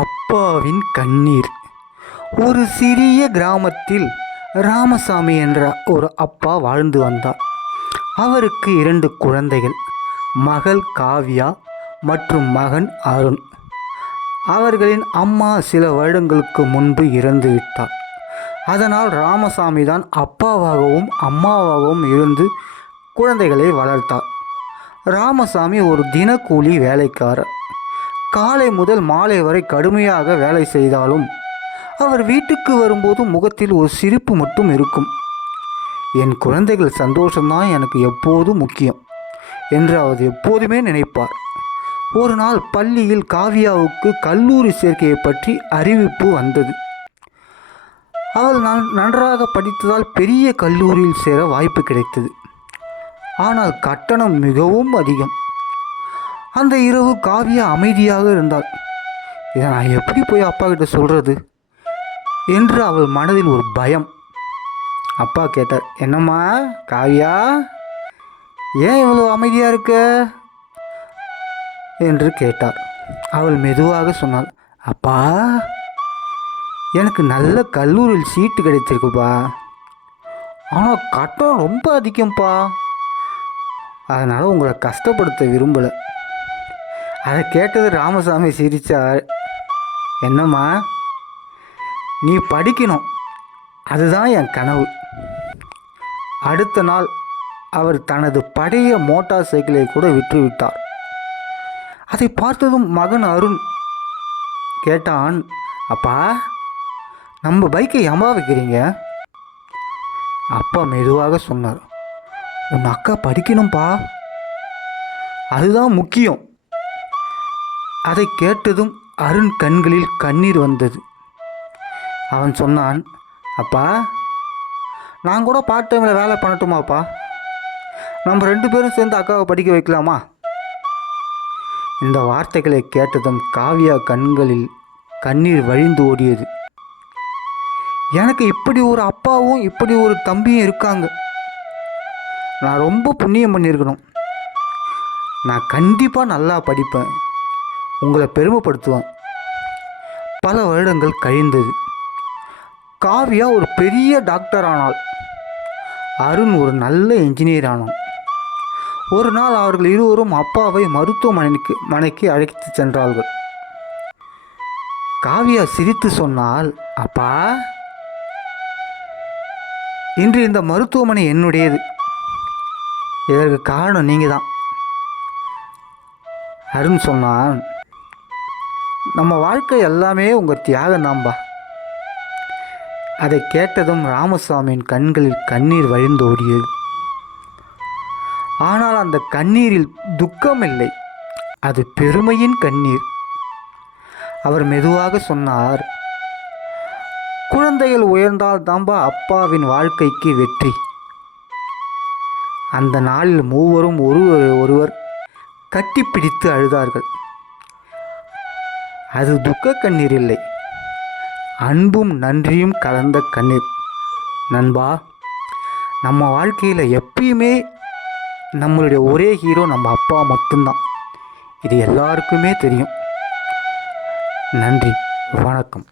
அப்பாவின் கண்ணீர். ஒரு சிறிய கிராமத்தில் ராமசாமி என்ற ஒரு அப்பா வாழ்ந்து வந்தார். அவருக்கு 2 குழந்தைகள், மகள் காவ்யா மற்றும் மகன் அருண். அவர்களின் அம்மா சில வருடங்களுக்கு முன்பு இறந்து விட்டார். அதனால் ராமசாமி தான் அப்பாவாகவும் அம்மாவாகவும் இருந்து குழந்தைகளை வளர்த்தார். ராமசாமி ஒரு தினக்கூலி வேலைக்காரர். காலை முதல் மாலை வரை கடுமையாக வேலை செய்தாலும் அவர் வீட்டுக்கு வரும்போது முகத்தில் ஒரு சிரிப்பு மட்டும் இருக்கும். என் குழந்தைகள் சந்தோஷம்தான் எனக்கு எப்போதும் முக்கியம் என்று அவர் எப்போதுமே நினைப்பார். ஒரு நாள் பள்ளியில் காவ்யாவுக்கு கல்லூரி சேர்க்கையை பற்றி அறிவிப்பு வந்தது. அவள் நன்றாக படித்ததால் பெரிய கல்லூரியில் சேர வாய்ப்பு கிடைத்தது. ஆனால் கட்டணம் மிகவும் அதிகம். அந்த இரவு காவ்யா அமைதியாக இருந்தாள். இதை நான் எப்படி போய் அப்பா கிட்ட சொல்கிறது என்று அவள் மனதில் ஒரு பயம். அப்பா கேட்டார், என்னம்மா காவ்யா, ஏன் இவ்வளோ அமைதியாக இருக்க என்று கேட்டார். அவள் மெதுவாக சொன்னாள், அப்பா, எனக்கு நல்ல கல்லூரியில் சீட்டு கிடைச்சிருக்குப்பா, ஆனால் கட்டணம் ரொம்ப அதிகம்ப்பா, அதனால் உங்களை கஷ்டப்படுத்த விரும்பலை. அதை கேட்டது ராமசாமி சிரித்தார். என்னம்மா, நீ படிக்கணும், அதுதான் என் கனவு. அடுத்த நாள் அவர் தனது பழைய மோட்டார் சைக்கிளை கூட விற்றுவிட்டார். அதை பார்த்ததும் மகன் அருண் கேட்டான், அப்பா, நம்ம பைக்கை ஏம்மா வைக்கிறீங்க? அப்பா மெதுவாக சொன்னார், உன் அக்கா படிக்கணும்ப்பா, அதுதான் முக்கியம். அதை கேட்டதும் அருண் கண்களில் கண்ணீர் வந்தது. அவன் சொன்னான், அப்பா, நான் கூட பார்ட் டைமில் வேலை பண்ணட்டுமாப்பா? நம்ம 2 பேரும் சேர்ந்து அக்காவை படிக்க வைக்கலாமா? இந்த வார்த்தைகளை கேட்டதும் காவ்யா கண்களில் கண்ணீர் வழிந்து ஓடியது. எனக்கு இப்படி ஒரு அப்பாவும் இப்படி ஒரு தம்பியும் இருக்காங்க. நான் ரொம்ப புண்ணியம் பண்ணியிருக்கணும். நான் கண்டிப்பாக நல்லா படிப்பேன், உங்களை பெருமைப்படுத்துவேன். பல வருடங்கள் கழிந்தது. காவ்யா ஒரு பெரிய டாக்டர் ஆனாள். அருண் ஒரு நல்ல என்ஜினியர் ஆனான். ஒரு நாள் அவர்கள் இருவரும் அப்பாவை மருத்துவமனைக்கு அழைத்து சென்றார்கள். காவ்யா சிரித்து சொன்னாள், அப்பா, இன்று இந்த மருத்துவமனை என்னுடையது. இதற்கு காரணம் நீங்கள் தான். அருண் சொன்னான், நம்ம வாழ்க்கை எல்லாமே உங்கள் தியாகம் தான்பா. அதை கேட்டதும் ராமசாமியின் கண்களில் கண்ணீர் வழிந்து ஓடியது. ஆனால் அந்த கண்ணீரில் துக்கம் இல்லை, அது பெருமையின் கண்ணீர். அவர் மெதுவாக சொன்னார், குழந்தைகள் உயர்ந்தால் தான்பா அப்பாவின் வாழ்க்கைக்கு வெற்றி. அந்த நாளில் மூவரும் ஒருவர் கட்டிப்பிடித்து அழுதார்கள். அது துக்க கண்ணீர் இல்லை, அன்பும் நன்றியும் கலந்த கண்ணீர். நண்பா, நம்ம வாழ்க்கையில் எப்பயுமே நம்மளுடைய ஒரே ஹீரோ நம்ம அப்பா மட்டும்தான். இது எல்லாருக்குமே தெரியும். நன்றி, வணக்கம்.